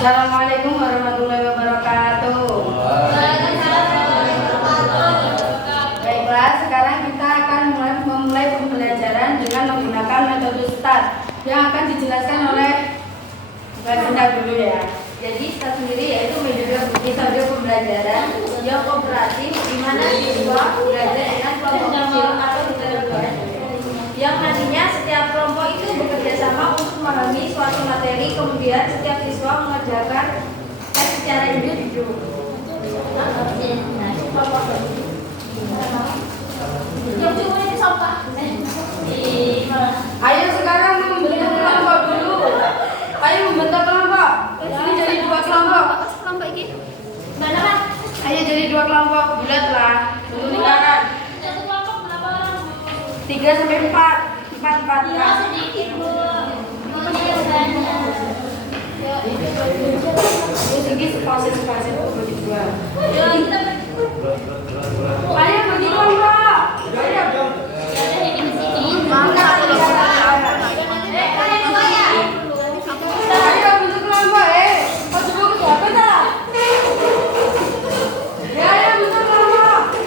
Assalamualaikum warahmatullahi wabarakatuh. Baiklah, sekarang kita akan memulai pembelajaran dengan menggunakan metode START yang akan dijelaskan oleh Mbak Sinta dulu ya. Jadi START sendiri yaitu metode pembelajaran yang kooperatif di mana siswa belajar dengan kelompok kecil atau diterbitkan, yang nantinya setiap kelompok itu bekerja sama untuk memahami suatu materi, kemudian setiap siswa mengerjakan tes secara individu. Ayo sekarang membentuk kelompok dulu. Ayo membentuk kelompok. Ini jadi dua kelompok. Ayo jadi dua kelompok, bulat lah. Bentuk lingkaran. 3 sampai 4. 4 ya, sedikit Bu. Segi spasi bagi dua. Ayo bagi kelompok. Ayo. Mana ayo bentuk kelompok kok coba ke siapa dah? Ya ayo bentuk kelompok.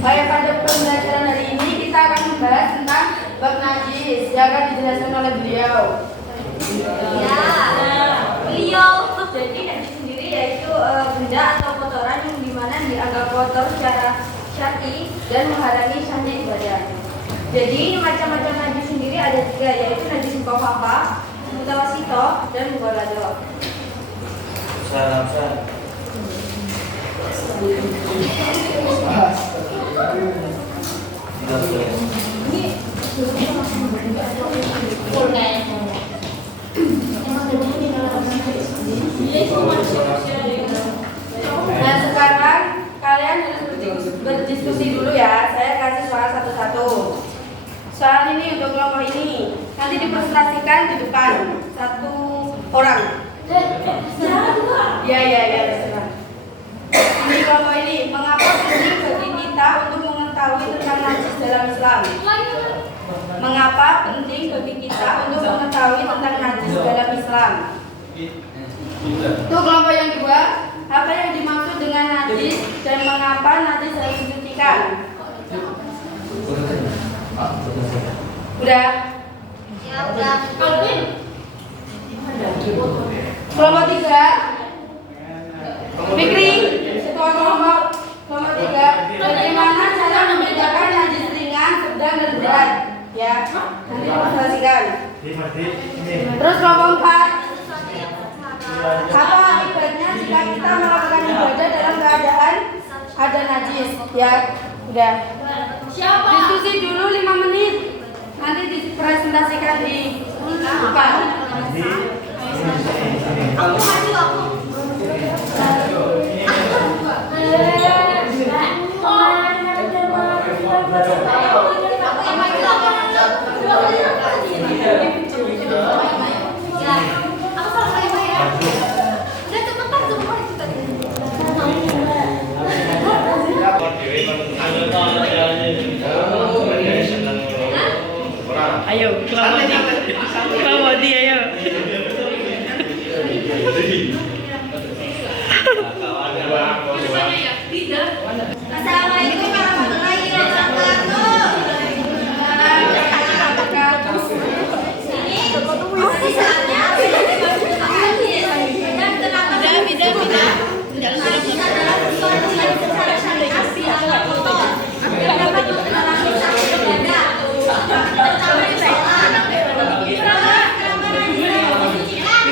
Baik, pada pembelajaran hari ini kita akan membahas tentang bab najis yang akan dijelaskan oleh beliau. Ya, beliau jadi najis sendiri yaitu benda atau kotoran yang dimana dianggap kotor secara syar'i dan menghalangi sahnya ibadah. Jadi macam-macam najis sendiri ada 3, yaitu najis mukhaffafah, mutawasito, dan mughalladzah. Nah sekarang kalian harus berdiskusi dulu ya. Saya kasih soal satu-satu. Soal ini untuk kelompok ini nanti dipresentasikan di depan 1 orang. Ya terserah. Ini kelompok ini, mengapa penting bagi kita untuk mengetahui tentang najis dalam Islam? Mengapa penting bagi kita untuk mengetahui tentang najis dalam Islam? Itu kelompok yang kedua, apa yang dimaksud dengan najis dan mengapa najis harus disucikan? Udah? Ya udah. Kelompok 3, Fikri, ketua kelompok 3, bagaimana cara membedakan najis ringan, sedang dan berat? Ya, nanti dipresentasikan. Terus kelompok 4, apa akibatnya jika kita melakukan ibadah dalam keadaan ada najis? Ya, udah. Diskusi dulu 5 menit. Nanti dipresentasikan di depan. Aku maju aku. Ayo, kelompok dia ayo. Assalamualaikum warahmatullahi wabarakatuh. Ini saatnya dan kenapa najis adalah sesuatu yang secara syariat dianggap kotor yang dapat menghalangi sah ibadah, terutama di sholat. Kenapa najis harus disucikan?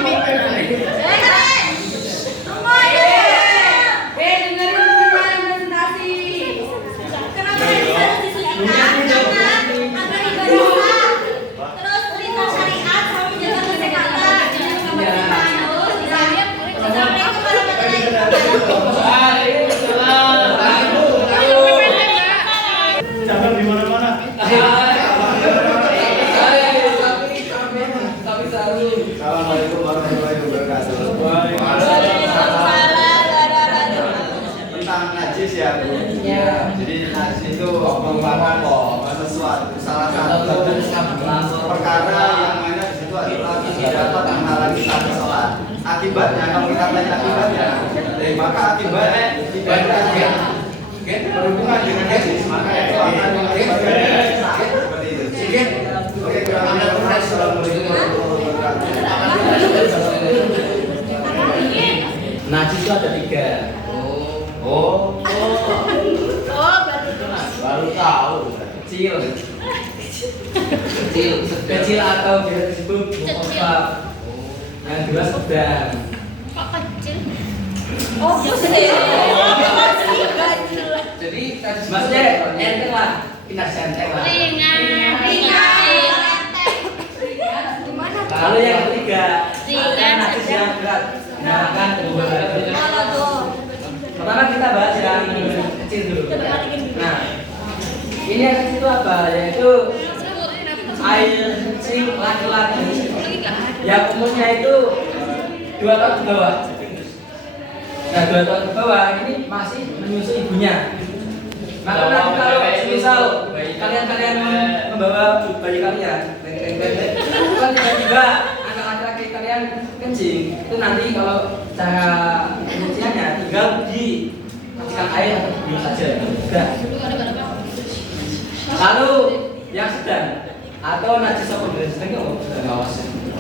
akibatnya, kalau kita lihat akibatnya, maka akibatnya berhubungan dengan genetis, maka itu akan mengakibatkan seperti itu. Oke, Assalamualaikum warahmatullahi wabarakatuh. Najis itu ada 3. Oh, baru tahu. Kecil atau biasa disebut mukhafaf. Yang kedua sedang. Kok kecil? Oh, kecil. Jadi maksudnya enteng lah, pindah enteng lah. Ringan. Lalu yang ketiga, ada najis yang berat. Nah, kan pertama kita bahas yang kecil dulu. Nah, ini yang kecil itu apa? Yaitu air kencing laki-laki yang umurnya itu 2 tahun ke bawah. Nah, 2 tahun ke bawah ini masih menyusui ibunya. Maka nanti kalau misal kalian membawa bayi kalian, kan tiba-tiba anak laki-laki kalian kencing, itu nanti kalau cara pencuciannya tinggal dimasukkan air atau dibius saja. Sudah. Lalu yang sedang atau najis apa yang sedang itu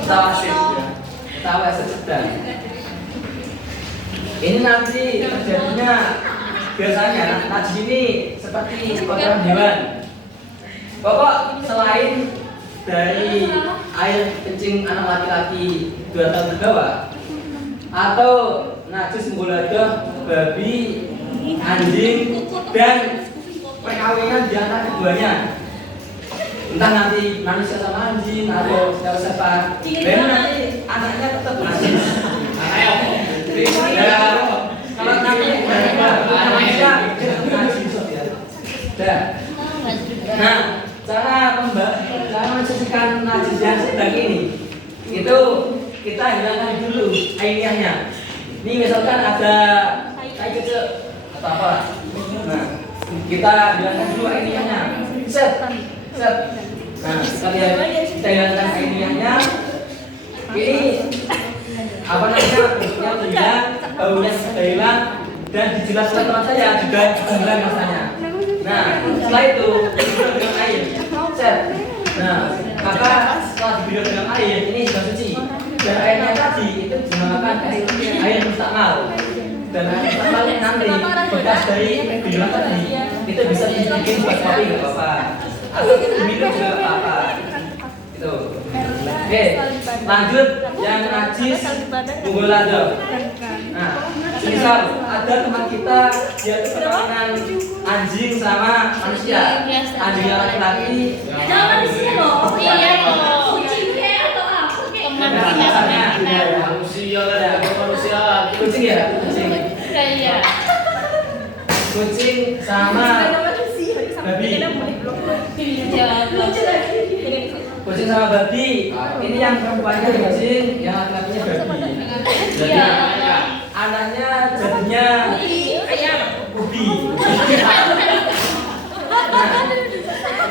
tawasit sedang. Ini nanti terjadinya biasanya najis ini seperti kotoran hewan. Pokok selain dari air kencing anak laki-laki 2 tahun ke bawah atau najis menggoladeh babi, anjing, dan perkawinan di antara keduanya. Entah nanti manusia sama anjing atau siapa. Dan nanti anaknya tetap najis. Ya, kalau nanti manusia tetap najis ya. Nah, cara mencucikan najis yang sedang ini itu kita hilangkan dulu airnya. Ini misalkan ada tai kecil atau apa. Nah, kita hilangkan dulu airnya. Set. Nah, kita hilangkan airnya. Ini apa namanya? Bentuknya hilang, baunya sudah hilang, dan dijelas oleh teman saya juga hilang rasanya. Nah, setelah itu dibilas dengan air. Set. Nah, maka setelah dibilas dengan air ini sudah suci. Dan airnya tadi itu dinamakan air mustakmal. Dan air mustakmal nanti bekas dari bilas tadi itu bisa dibikin buat kopi nggak apa-apa, atau diminum juga nggak apa-apa. Itu. Oke, lanjut yang najis menggoladeh. Nah, misal ada teman kita dia itu perkawinan anjing sama manusia, anjing laki-laki. Jangan manusia loh. Iya loh. Kucingnya atau apa? Kucing ya, kucing. Iya. Kucing sama babi. Kucing sama babi. Ini yang perempuannya kucing, yang laki-lakinya babi. Jadi anaknya jadinya ubi.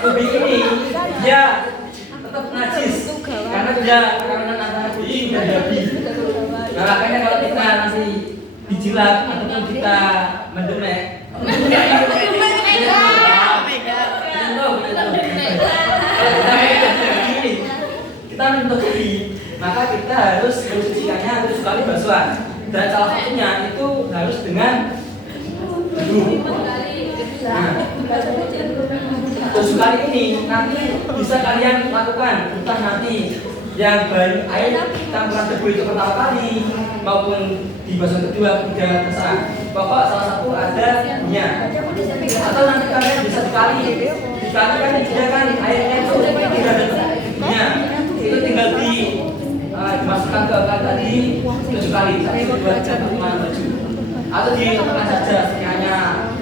Ubi ini dia tetap najis karena dia perkawinan antara kucing dan babi. Nah, makanya kalau kita nanti dijilat ataupun kita mendemek, kita menyentuh kubi, maka kita harus mencucikannya harus sekali basuhan. Dan salah satunya itu harus dengan debu. Nah, terus kali ini nanti bisa kalian lakukan, entah nanti yang baru air campuran debu itu pertama kali maupun di basuhan kedua, ketiga, terserah. Pokok salah satu ada debunya. Atau nanti kalian bisa dikali kan dia kan airnya itu tidak ada debunya. Itu tinggal dimasukkan ke air tadi 7 kali, 1, 2, 3, 4, 5, 7. Atau diletakkan saja sekiranya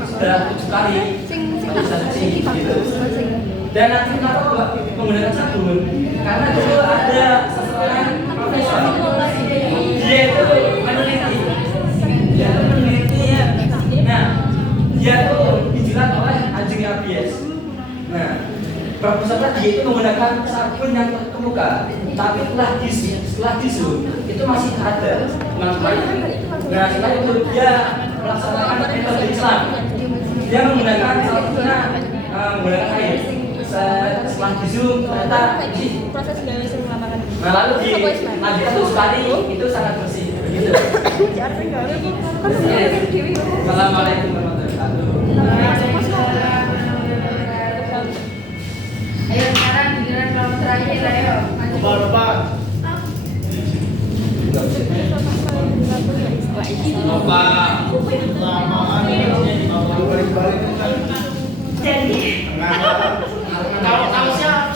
sudah 7 kali bisa suci gitu. Dan nanti kenapa menggunakan sabun? Karena dulu ada seseorang profesor, dia itu meneliti. Nah, dia tuh dijilat oleh anjing rabies. Nah, profesor tadi itu menggunakan sabun yang terkemuka, tapi telah setelah tisu itu masih ada teman-teman. Nah setelah itu dia melaksanakan metode Islam. Dia menggunakan salah menggunakan air. Setelah tisu ternyata bersih. Nah lalu dilanjutkan terus sekali itu sangat bersih. Begitu. Assalamualaikum warahmatullahi wabarakatuh. Ayo sekarang giliran kelompok terakhir, ayo. Bapak. Tahu siapa?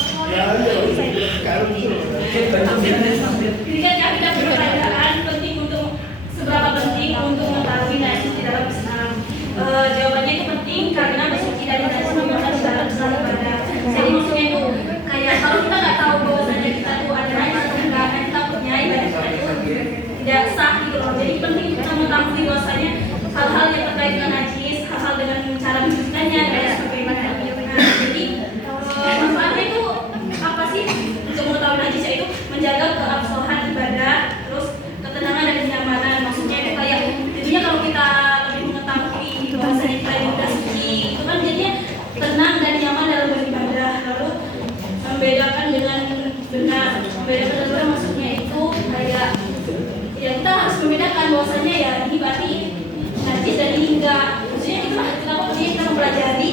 Ini kan kita pertanyaan penting untuk seberapa penting untuk mengetahui najis di dalam Islam. Jawabannya itu penting karena bersuci dari najis merupakan syarat sah ibadah. Jadi maksudnya itu kayak kalau kita nggak tahu bahwasanya kita tuh ada najis atau enggak, nanti takutnya ibadah kita itu tidak sah gitu loh. Jadi penting kita mengetahui bahwasanya hal-hal yang terkait dengan najis, hal-hal dengan cara mensucikannya kayak bagaimana. Nah, jadi manfaatnya itu apa sih untuk mengetahui najis, yaitu menjaga keabsahan ibadah, terus ketenangan dan kenyamanan. Maksudnya itu kayak jadinya kalau kita lebih mengetahui bahwasanya kita ini sudah suci, itu kan jadinya tenang dan nyaman dalam beribadah. Lalu membedakan dengan benar, membedakan dengan maksudnya itu kayak ya kita harus membedakan bahwasanya ya ini berarti najis dan ini enggak. Maksudnya itu kenapa maksudnya kita mempelajari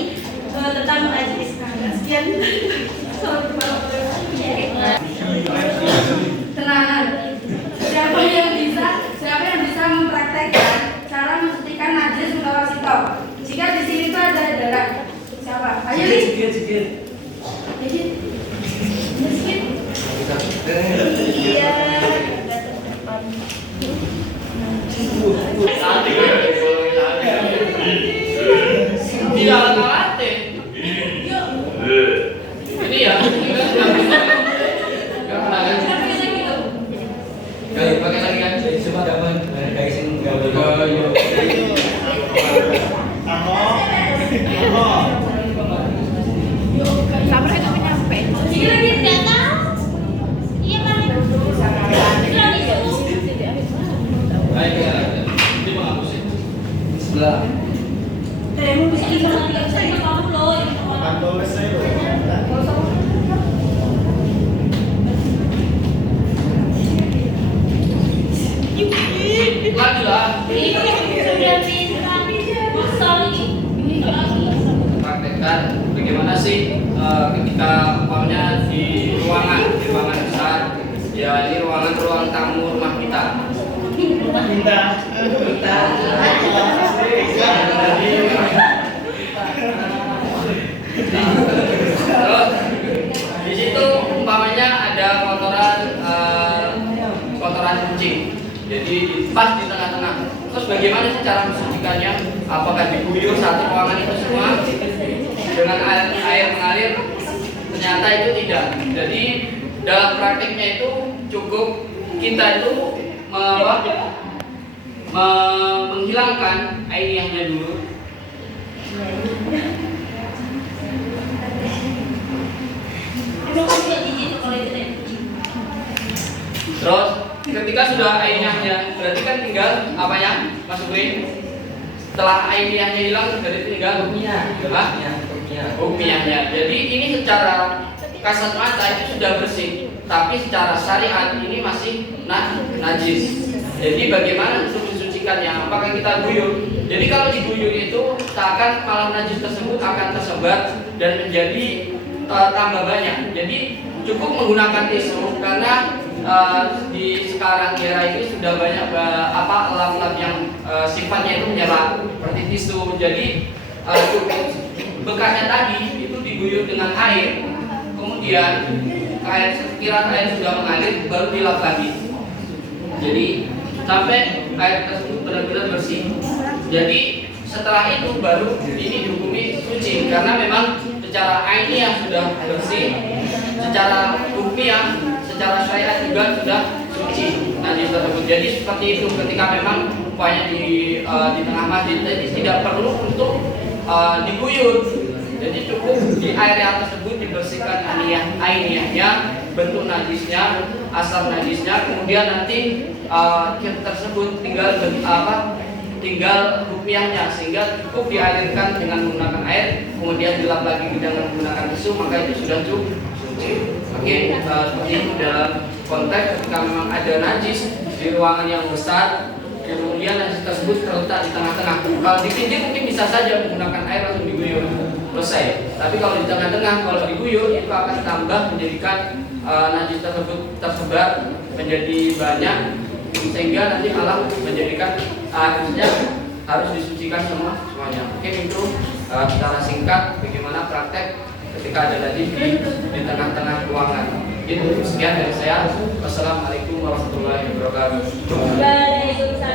tentang najis. Nah, sekian. Tenangan. Siapa yang bisa mempraktekkan cara mensucikan najis menurut Sito? Jika di sini itu ada darah, siapa? Ayo nih. Sedikit. Iya. Ini ya. Kayak pakai lagi kan, cuma gampang dari sini nggak boleh. Jadi lagi nggak tahu. Iya kan? Bilang itu. Sebelah. Mau bisa nggak bisa kamu loh. Lagi lah. Sudah bisa. Masal ini. Praktekkan bagaimana sih ketika umpamanya di ruangan besar, ya ini ruang tamu rumah kita. Terus di situ umpamanya ada kotoran kucing. Jadi pas di tengah-tengah. Terus bagaimana sih cara mensucikannya? Apakah diguyur satu ruangan itu semua dengan air mengalir? Ternyata itu tidak. Jadi dalam praktiknya itu cukup kita itu menghilangkan airnya dulu. Terus ketika sudah airnya berarti kan tinggal apa ya, Mas Ukri? Setelah airnya hilang berarti tinggal ukmiyahnya. Jadi ini secara kasat mata itu sudah bersih, tapi secara syariat ini masih najis. Jadi bagaimana untuk mensucikannya? Apakah kita guyur? Jadi kalau diguyur itu seakan malah najis tersebut akan tersebar dan menjadi tambah banyak. Jadi cukup menggunakan tisu karena di sekarang era ini sudah banyak lap-lap yang sifatnya itu menyerap seperti tisu. Jadi cukup bekasnya tadi itu diguyur dengan air, kemudian sekiranya air sudah mengalir baru dilap lagi. Jadi sampai air tersebut benar-benar bersih. Jadi setelah itu baru ini dihukumi suci karena memang secara aini yang sudah bersih, secara hukumnya, secara syariat juga sudah suci najis tersebut. Jadi seperti itu ketika memang upaya di tengah masjid, jadi tidak perlu untuk diguyur. Jadi cukup di area tersebut dibersihkan ainiyahnya, bentuk najisnya asal najisnya, kemudian nanti kir tersebut tinggal rupiahnya, sehingga cukup dialirkan dengan menggunakan air, kemudian dilap lagi dengan menggunakan tisu, maka itu sudah cukup suci. Oke, seperti itu dalam konteks ketika memang ada najis di ruangan yang besar, kemudian najis tersebut terletak di tengah-tengah. Kalau di pinggir mungkin bisa saja menggunakan air langsung diguyur selesai. Tapi kalau di tengah-tengah, kalau diguyur itu akan tambah menjadikan najis tersebut tersebar menjadi banyak, sehingga nanti malah menjadikan harusnya harus disucikan semuanya. Mungkin itu secara singkat bagaimana praktek ketika ada najis di tengah-tengah ruangan. Itu sekian dari saya. Wassalamualaikum warahmatullahi wabarakatuh. Waalaikumsalam.